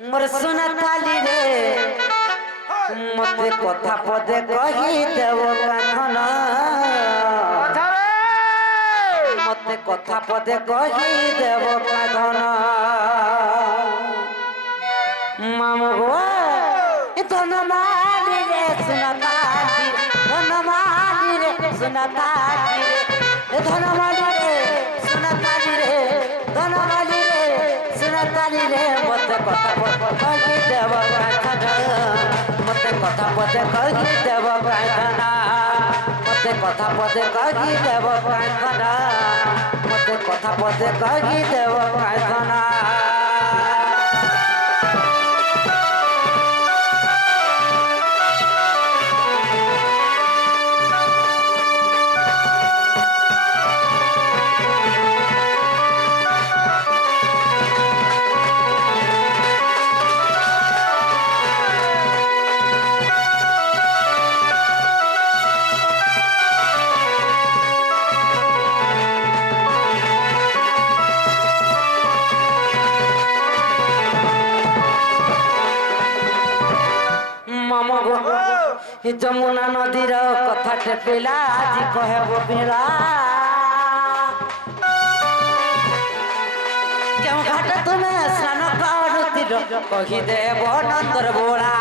मोर सुना थाली रे मते कथा पदे कही देव काथन मते कथा पदे कही देव काथन मामू गो धन माली रे सुना थाली धन माली रे सुना थाली रे धन माली रे सुना थाली रे धन माली रे सुना थाली रे मते कथा पदे कही देव काथन मते कथा पदे कही देव काथन मते कथा पदे कही देव काथन मते कथा पदे कही देव काथन जमुना नदीर कथा टेपिला आज कहब बिला क्यों घाट तुमे स्नान करुतिर कही देव नंदर बोला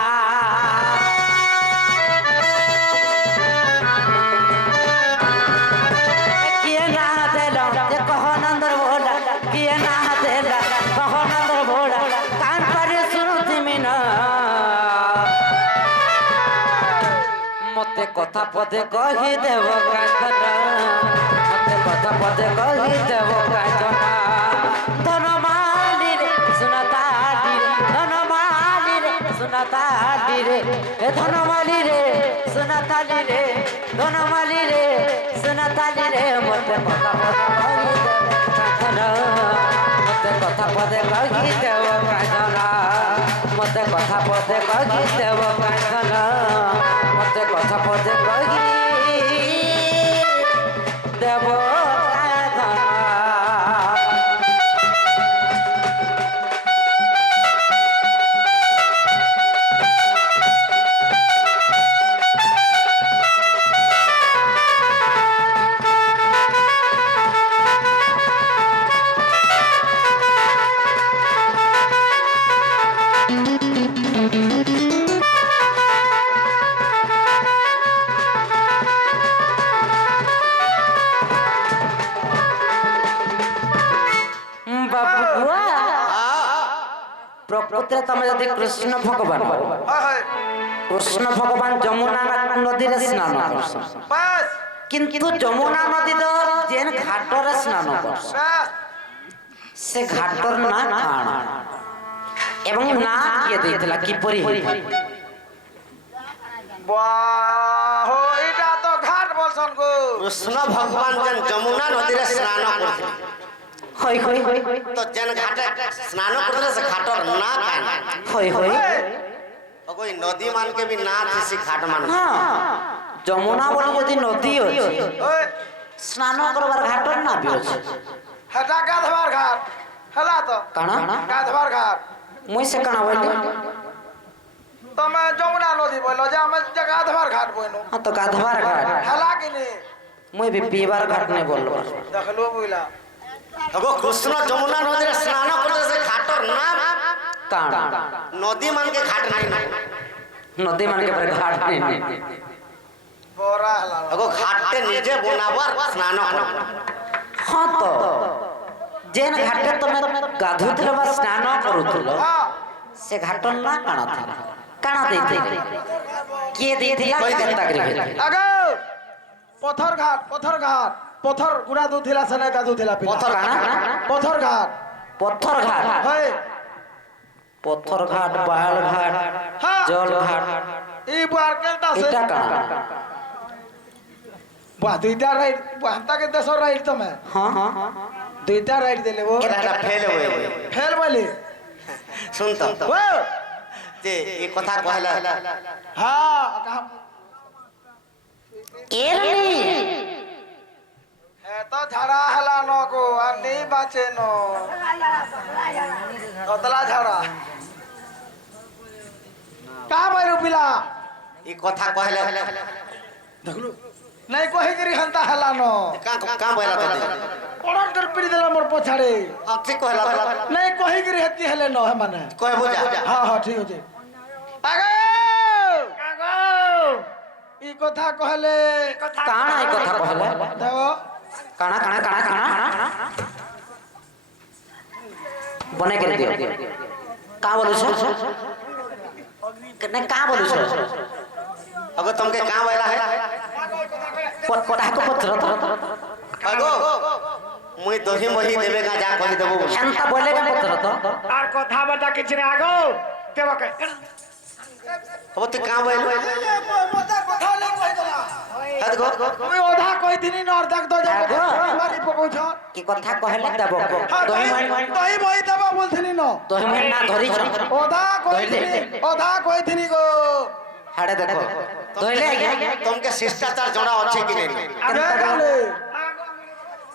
किए ना देला कह नंदर बोला किए ना देला कह नंदर बोला कान पर सुनुति मिना मते कथा पदे कही देव काथन मते कथा पदे कही देव काथन धन माली रे सुना थाली धन माली रे सुना थाली रे धन माली रे सुना थाली रे धन माली रे सुना थाली रे मते कथा पदे कही देव काथन मते कथा पदे कही देव काथन मते कथा पदे कही देव काथन मते कथा पदे कही देव काथन प्रकृति तुम जदि कृष्ण भगवान कृष्ण भगवान जमुना नदी रे स्नान किंतु जमुना नदी तो जेन घाट रे स्नान कर से घाटर ना काण एवं ना किए देथिला किपरि वाह एटा तो घाट बोलसन को कृष्ण भगवान जन जमुना नदी रे स्नान करथिले होय होय तो जन घाटे स्नान करथिले से घाटर ना काण होय होय तो कोई नदी मान के भी ना थी घाट मान हां जमुना बोली यदि नदी अछि ओए स्नान करबार घाटर ना भी अछि हटा गाधवार घाट हला तो काना गाधवार घाट मुई से काना बोली तमे जमुना नदी बोलो जे हम गाधवार घाट बोइनो हां तो गाधवार घाट हला कि नहीं मुई भी पीवार घाट नहीं बोललो देखलो बोला तो कृष्ण जमुना नदी रे स्नान करते से घाटर ना काण नदी मान के घाट नहीं नदी मान के पर घाट नहीं बोरा हला अगो घाटे निजे बनावर स्नान कर हां तो जेन घाटे तमे गाधुथले बा स्नान करूथलो हां से घाटन ना काना था काना देते के देथिला केता करी आगो पत्थर घाट पत्थर गुड़ा दूथिला सने का दूथिला पिला पत्थर काना पत्थर घाट है पत्थर घाट बाल घाट हाँ। जल घाट ई बार केलता से इटा काना बा दुईटा राइट बांता के देसर राइट तमे हां दुईटा राइट देले वो केटा फेल होए फेल बोली सुन तो वो जे ये कथा कहला हां कहा एरनी है तो झड़ा हला नो को आ नहीं बाचे नो ततला झड़ा ହେନ୍ତା ଇ କଥା କହିଲେ দেখলু নাই কহিকি হেন্তা হেলা ন কাম বইলা ততে পড়ার পিড়ি দেলা মোর পছাড়ে ঠিক কহিলা নাই কহিকি হেতি হেলে ন হে মানে কহবো যা হ্যাঁ হ্যাঁ ঠিক আছে আগো আগো ই কথা কহলে কাଣା এই কথা কহলে দেখো কাଣା কাଣା কাଣା কাଣା বনে করে দিও কা বলছ কেনে কা বলছ अगो तुमके काम वाला है কথা কো পত্র अगो मुई दही मही देबे का जा कहि देबो এন্তা বলে কা পত্র তো আর কথা বার্তা কিছু না আগো দেবকে अब ते काम वाला মজা কথা লে কই দলা है देखो তুমি ওধা কইতিনি ন অর্ধেক তো যাবো মারি পকৌছ কি কথা কহলে দেব দহি দই বই দেবা বলছিনি ন দহি মহি না ধরিছ ওধা কইতিনি গো হাড়ে দেখো দহিলে আজ্ঞা तुमके शिष्टाचार जोड़ा अच्छे कि नहीं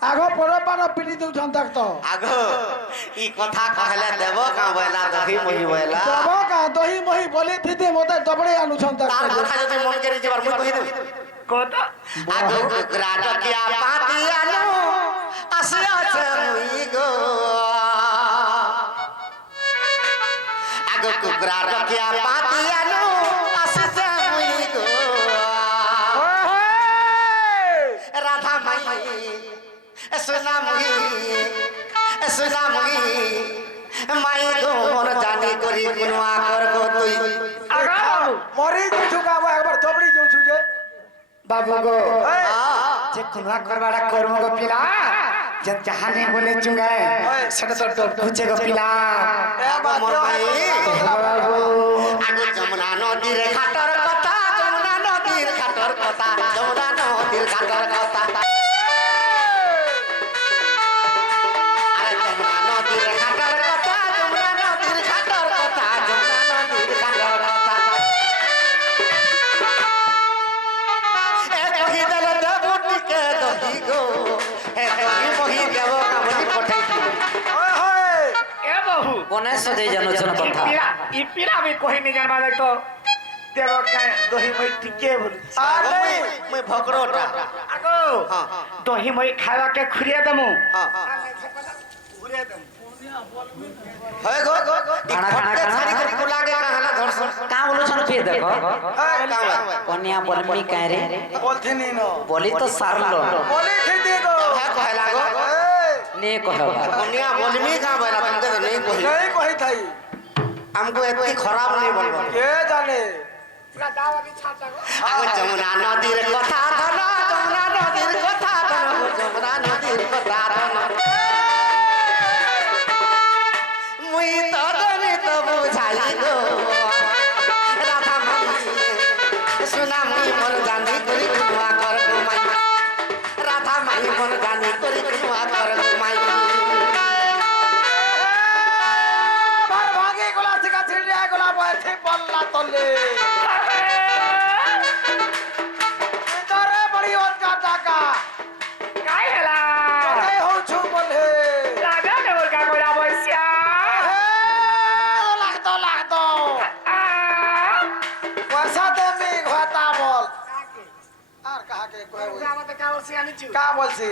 আগো পড়ো পারো পিটি দেউ জন্তাক তো आगो ई कथा कहले देबो का वाला दही मही वाला দেবো কা দহি মহি বলি থিতে মতে দবড়ে আনু জন্তাক तार কথা যদি মন করে যেবার মুই কহি দেব কথা आगो कुकरा डकिया पाती आनु আসে আছে মুই গো आगो कुकरा डकिया पाती आनु আসে আছে মুই গো राधा माई सुना मुई माई गो मन जानी करी गुनवा कर गो তুই মরি যাচ্ছু কাবো একবার দবড়ি যাচ্ছু যে বাবু গো যে খুনা করবাড়া কর্ম গো পিলা যে জাহানে বলে চুঙ্গায় সেটা তো ডুচে গো পিলা মোর ভাই বাবু আগো যমুনা নদীর ঘাটর কথা যমুনা নদীর ঘাটর কথা যমুনা নদীর ঘাটর কথা আরে যমুনা নদীর ঘাটর কথা যমুনা নদীর ঘাটর কথা যমুনা নদীর ঘাটর কথা এ কহি দেলে দেব টিকে দহি গো এ দহি মহি দেব কামনি পঠাইছি এ বহু বনে সদে জানোছ না কথা ই পিলা আমি কহি নি জানবা যাই তো দেবকে দহি মই টিকে বল আরে মুই ভকরটা আগো হ্যাঁ দহি মই খাওয়াকে খুরিয়ে দেমু হ্যাঁ খুরিয়ে দেমু হয় গো খানা, খানা, খানা। ছাড়ি করি কো লাগে কাহলা ধরছন কা বলছ ফির দেখো কাওয়া কন্যা বলমি কায় রে বলছিনি ন বলি তো সারলো বলি থিতে গো है कहला गो নে কহবা दुनिया बोलमी का बोला तुमके तो नहीं कोई नहीं कही थाई हमको इतनी खराब नहीं बोलबो কে জানে आगो जमुना नदीर कथा धन जमुना नदीर कथा धन जमुना नदीर कथा धन मुई तो दनी तो बुझाई गो राधा माई सुना मुई मन जानी करी कुआ कर गो माई राधा माई मन जानी करी कुआ कर गो माई ভার ভাগে গোলা থেকে ছিড়িয়া গোলা বয়ছে বল্লা তলে তোরে বড়ি ওকা টাকা কাই হেলা কোথায় হউছু বলে লাগা দেবর কা কইরা বইসা লাগতো পয়সা দেমি ঘটা বল আর কাহাকে কয় ওই আমাদের কা বলছি আনিছু কা বলছি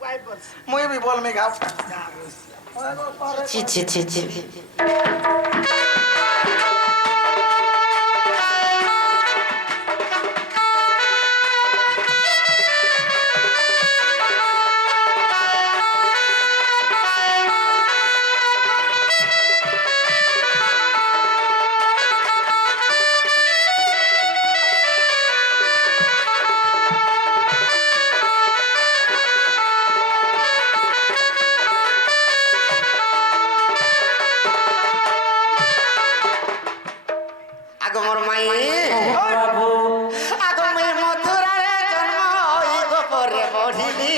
ওয়াই বলছি মুই বি বল মি গাও ছি ছি ছি ছি आगो मोर माई বাবু आगो मैं मथुरा रे जन्म होई गोपरे बढ़िली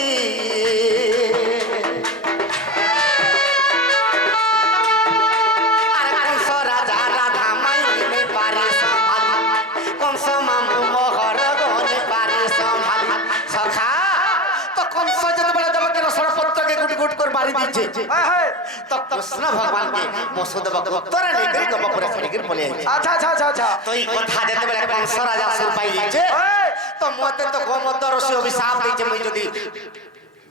अरे कंस राजा राधा माई ने पारे संभाल कंस मामू मोहर गोने पारे संभाल सखा तो कंस जब बड़े देव के सरपत्र के गुट गुट कर मारी दीजिए हाय हाय तो কৃষ্ণ ভগবানকে বসুদেব উত্তরে নেই গপপুরে ছাড়িকি পলাই আইছে আচ্ছা আচ্ছা আচ্ছা আচ্ছা তো এই কথা যেতেবেলে কংস রাজা সুর পাই যাইছে তো মতে তো গোমতর সে অভিশাপ দিয়েছে মুই যদি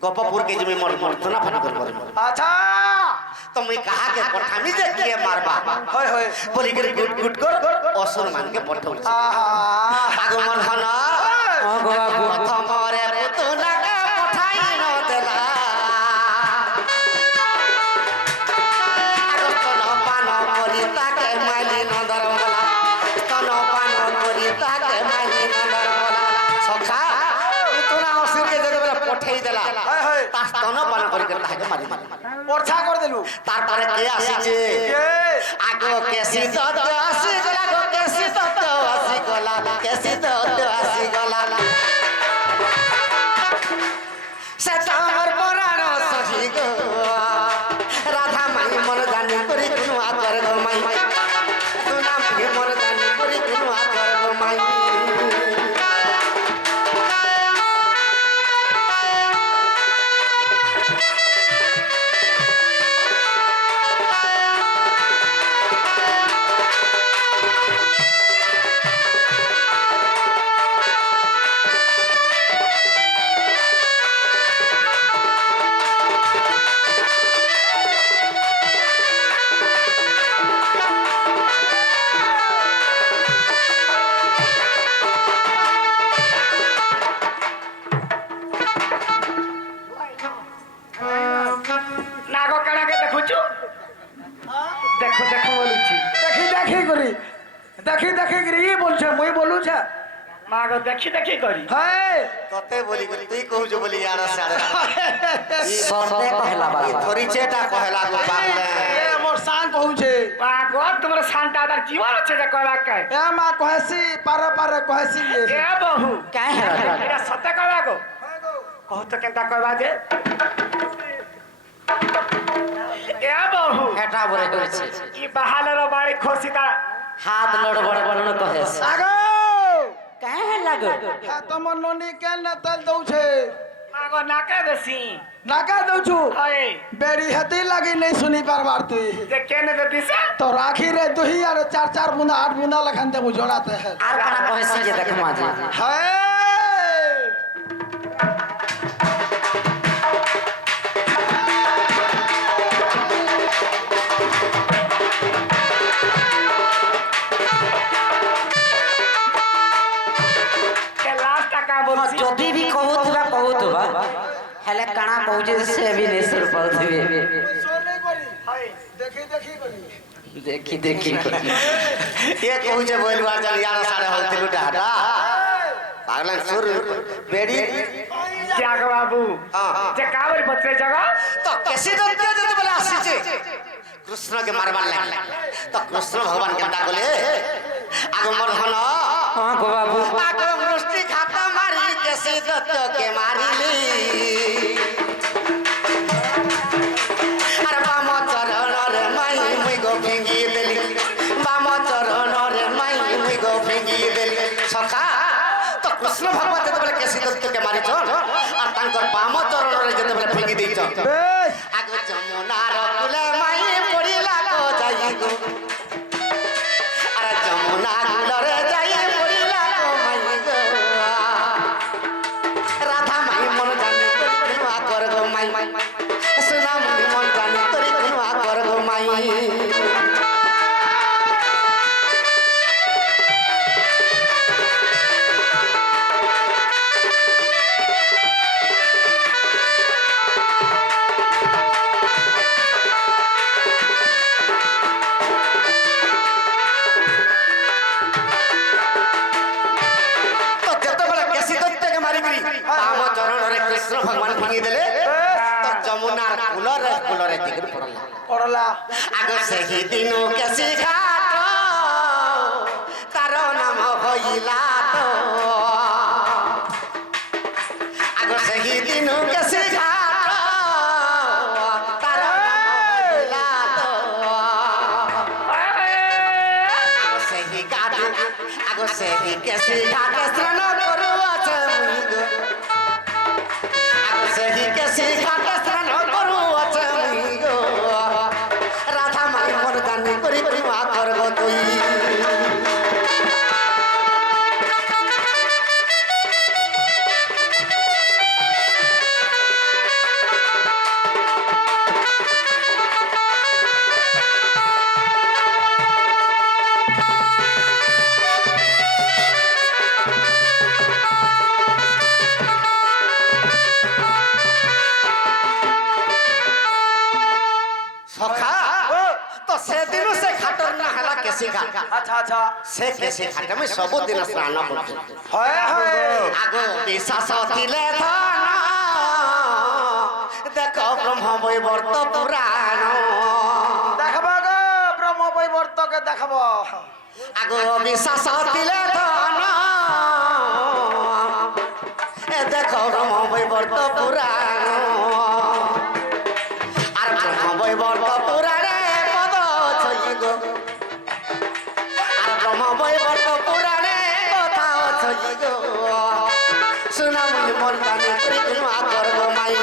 গপপুরকে যে মোর মর্দনা ফানি করব আচ্ছা তো মুই কাহাকে পঠামি যে কিয়ে মারবা হয় হয় বলি করে গুট গুট কর অসুর মানকে পঠাউছি আহা আগমন হন প্রথমরে পুতুনাকে পঠাই ন দেলা আগস্তন পান করি তাকে মাইলি ন ধরমলা স্তন পান করি তাকে মাইলি ন ধরমলা সখা পুতুনা অসুরকে যদি পঠাই দেলা হয় হয় তা স্তন পান করি তাকে মারি দিলা পরছা করে দিলু তারপরে কে আসিছে কে আগো কেসি দত্ত আসি গলা গো কেসি দত্ত আসি গলা কেসি দত্ত আসি গলা সে তামর পরাণ সখী গো রাধা মাই মন জানি করি কুনু আকর গো মাই সুনাম কে মন জানি করি কুনু আকর গো মাই নাগো কানাকে দেখুছু দেখো দেখো বলুছি দেখি দেখি করি দেখি দেখি করি ই বলছে মুই বলুছে মাগো দেখি দেখি করি হ্যাঁ ততে বলি করি তুই কহুছ বলি ইয়ারা সাড়ে সতে কহেলা বাবা ধরিছেটা কহেলা গো পাগলে এ মোর সাং কহুছে মাগো তোমার শান্তা আদার জীবন আছে যে কইবা কে এ মা কহেছি পারে পারে কহেছি এ বহু কাই হেলা এটা সতে কইবা গো কহ তো কেনতা কইবা যে এ বহু হেটা বরে কইছে ই বাহালের বাড়ি খসিতা হাত লড় বড় বড় কহেছে আগো কাই হেলা গো হ্যাঁ তোমার ননি কেন না তেল দউছে মাগো নাকে বেশি নাকা দউছু হয় বেরি হাতে লাগি নাই শুনি পারবার তুই যে কেনে দে দিছে তো রাখি রে দুহি আর চার চার বুঁদা আট বুঁদা লখান দেবো জোড়াতে है আর কানা কহেছে যে দেখ মাঝে है के लास्ट টাকা বলছি যদি भी কহুতবা হেলে কানা কହୁছে সে भी नहीं सुन पाउथिबे सो नहीं करी হয় देखी देखी करी দেখি দেখি ये कहुছে বলবার চল ইয়ারা সাড়ে হলতিলু ডাটা পাগলা সুর বেড়ি ত্যাগ বাবু হ্যাঁ। যে কাবরি পত্রে জগা তো কেসি দত্ত যদি বলে আসিছে কৃষ্ণকে মারবার লাগলে তো কৃষ্ণ ভগবান কেমটা কলে আগমন হন হ্যাঁ গো বাবু আগম মুষ্টি খাতা মারি কেসি দত্তকে মারিলি আর বাম চরণরে মাই মুই গো ফিঙ্গি দেলি বাম চরণরে মাই মুই গো ফিঙ্গি দেলি সখা তো কৃষ্ণ ভগবান যেতেবেলে কেসি দত্তকে মারিছ আর তাঙ্কর বাম চরণরে যেতেবেলে ফিঙ্গি দিয়েছ बेश আগ যমুনার কুলে মাই পড়িলা গো যাই গো আর যমুনা কুলরে যাই পড়িলা গো মাই গো রাধা মাই মন জানি করি কোনো আকর গো মাই সুনা মাই মন জানি করি কোনো আকর গো মাই তো যেতেবেলে কেসি দত্তকে মারিকরি বাম চরণরে কৃষ্ণ ভগবান ভাঙি দেলে তো যমুনার কুলরে দিগর পড়লা पड़ला আগ সেই দিনু কেসি ঘাট তার নাম হইলা তো আগ সেই দিনু কেসি ঘাট তার নাম হইলা তো আগ সেই ঘাট আগ সেই কেসি ঘাট স্নান করুয়াছে মুই গো আগ সেই কেসি ঘাট স্নান করুয়াছে মুই গো কেসি ঘাট আচ্ছা আচ্ছা সে কেসি ঘাট আমি ସବୁଦିନ ସ୍ନାନ କରୁଛି হয় হয় আগ বিশ্বাস ଥିଲେ ধন দেখ ব্রহ্ম বৈবর্ত পুরাণ দেখাবো গো ব্রহ্ম বৈবর্তকে দেখাবো আগ বিশ্বাস ଥିଲେ ধন দেখ ব্রহ্ম বৈবর্ত পুরাণ আর ব্রহ্ম বৈবর্ত পুরাণে পদ ছই গো আর ব্রহ্ম বৈবর্ত পুরাণে কথা ছই গো সুনামুনি মোর জানি করি কোনো করব মাই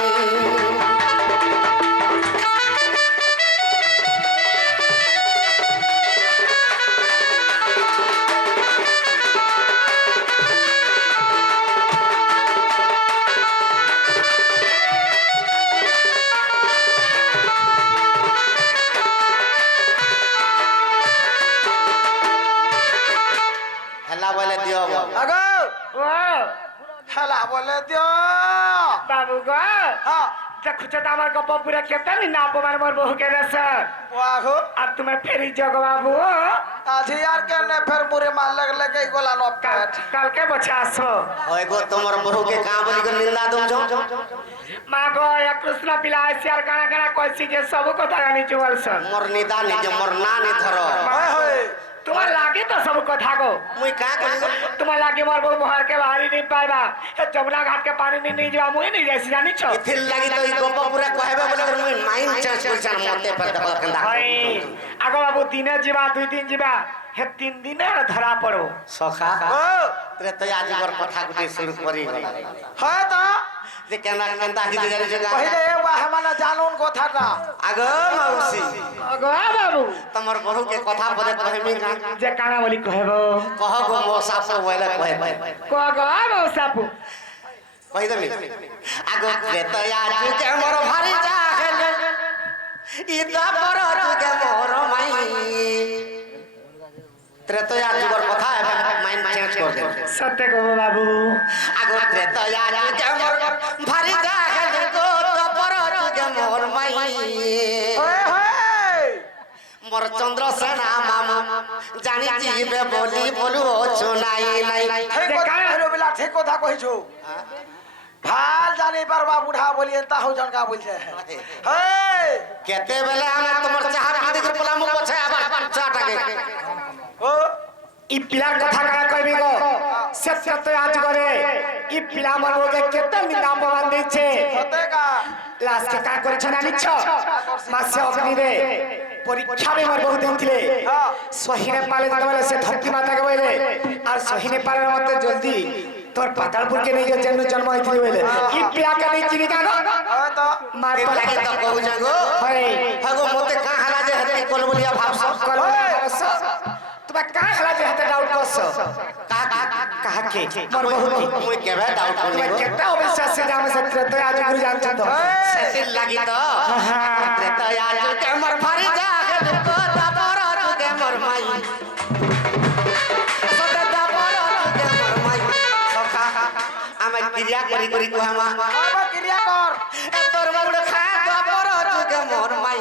হেলা বলে দিও আগো ও খেলা বলে দিও বাবু গো হ্যাঁ দেখুছ তো আমার গপ পুরা কেতে না অপমান মোর বহুকে দেশ বাহু আর তুমি ফেরি জগ বাবু আজি আর কেনে ফের মুরে মার লাগলে কে গোলা নপেট কালকে বছে আসো হয় গো তোমার বহুকে কাঁ বলি করে নিন্দা দউছ মা গো এক কৃষ্ণ পিলা আসি আর কানা কানা কইছি যে সব কথা জানিছো বলছন মোর নিদা নিজে মোর না নি ধর হয় হয় তোমার লাগে তো সব কথা গো মুই কাঁ করি গো তোমার লাগে মোর বউ মোহর के बाहरी नहीं पाइबा ए जमुना घाट के पानी नहीं जा मुई नहीं जाइसी जानिছো इथिल लागि तो ई गप पूरा कहबे बोले कर मुई माइंड चेंज करछन मते पर देखो केंदा हाय आगो बाबू दिने जीवा दुई दिन जीवा हे तीन दिने धरा पड़ो सखा ও रे तो आज बर कथा गुटे शुरू करी হয় তো যে কেনা কেন্দা হিতে জানি জগা পहिले এবা মানে জানুন কথাটা আগো মাউসি आगो बाबू তোমার বহুকে কথা বলে কহিমি না जे काना बोली कहबो কহ গো মো সাপ বলে কহে को आगो बाबू सापू কই দেমি আগো রে তো आज के मोर भारी जाहल ই দাপর যুগে মোর মাই ত্রেতয়া যুগর কথা এবে মাইন্ড চেঞ্জ কর দে सत्य को बाबू আগো ত্রেতয়া যুগে মোর ভারি জাহল গো দাপর যুগে মোর মাই হয় হয় মোর চন্দ্র সেনা মামা জানি জিবে বলি বলু চুনাই নাই ঠিক কথা হলো বিলা ঠিক কথা কইছো ভাল জানি পারবা বুড়া বলি তা হউ জনকা বলছে হেই কেতে বেলে আমি তোমার চাহা পিদি করে পলাম পছে আবার চাটাকে ও ই পিলার কথা কানা কইবি গো সত্য তো আজ করে ই পিলা মর ওকে কেতে নিলাম বান দিছে হতে কা লাস্ট কে কা করেছ না নিচ্ছ মাসে অগ্নি রে পরীক্ষা রে মর বহু দিন থিলে হ্যাঁ সহিনে পালে বলে সে ধরতি মাতা কে বলে আর সহিনে পালে মতে জলদি তোর পাতালপুর কে নিয়ে জন্ম হইছিল বলে ই পিলা কে नहीं চিনি কাগো হয় তো মার কে লাগে তো কহু জাগো হয় হাগো মতে কা হালা যে হতে কোন বলিয়া ভাবছ কল তুমি কা খেলা যে হাতে ডাউট করছ কা কা কাকে মর বহু কি মুই কেবে ডাউট করি তুমি গো কেটা অবিশ্বাস সে জামে সত্য তো আজ গুরু জানছ তো সেতিল লাগি তো ত্রেতয়া যুগে মোর ভারি জাহল গো দাপর যুগে মোর মাই সদা দাপর যুগে মোর মাই সখা আমি ক্রিয়া করি করি কুহামা আবার ক্রিয়া কর এ তোর মুড় খা দাপর যুগে মোর মাই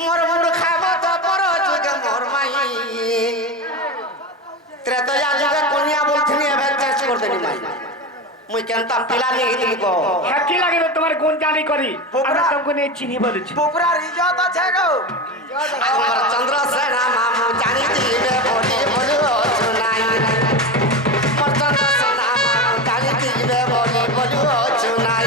মোর মুড় খাব দাপর যুগে মোর মাই ত্রেতয়া যুগে কন্যা বলছিনি এবে চেঞ্জ করে দেনি মাই মুই কেনতাম পিলা নিয়ে দিলি কো হ্যাকি লাগে তো তোমার গুণ জানি করি আমরা তোমাকে নিয়ে চিনি বলেছি পুকুরার ইজ্জত আছে গো আমার চন্দ্র সেনা মামু জানি দিবে বলি বলু চুনাই মোর চন্দ্র সেনা মামু জানি দিবে বলি বলু চুনাই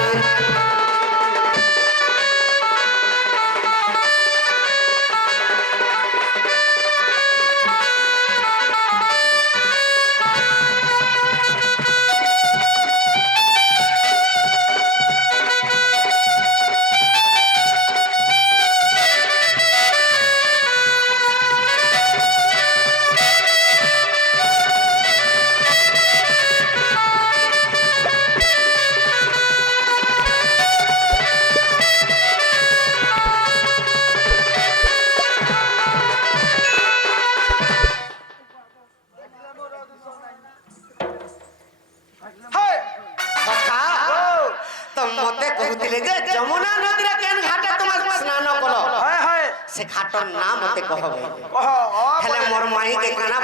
হেই সখা তো মতে কহুতিলে যে যমুনা নদীর কেন ঘাটে তোমার স্নান কল হয় হয় ସେ ଘାଟର ନାଁ ମତେ କହ ଭାଇ କହ ହେଲେ ମୋର ମାଇକେ କାଣା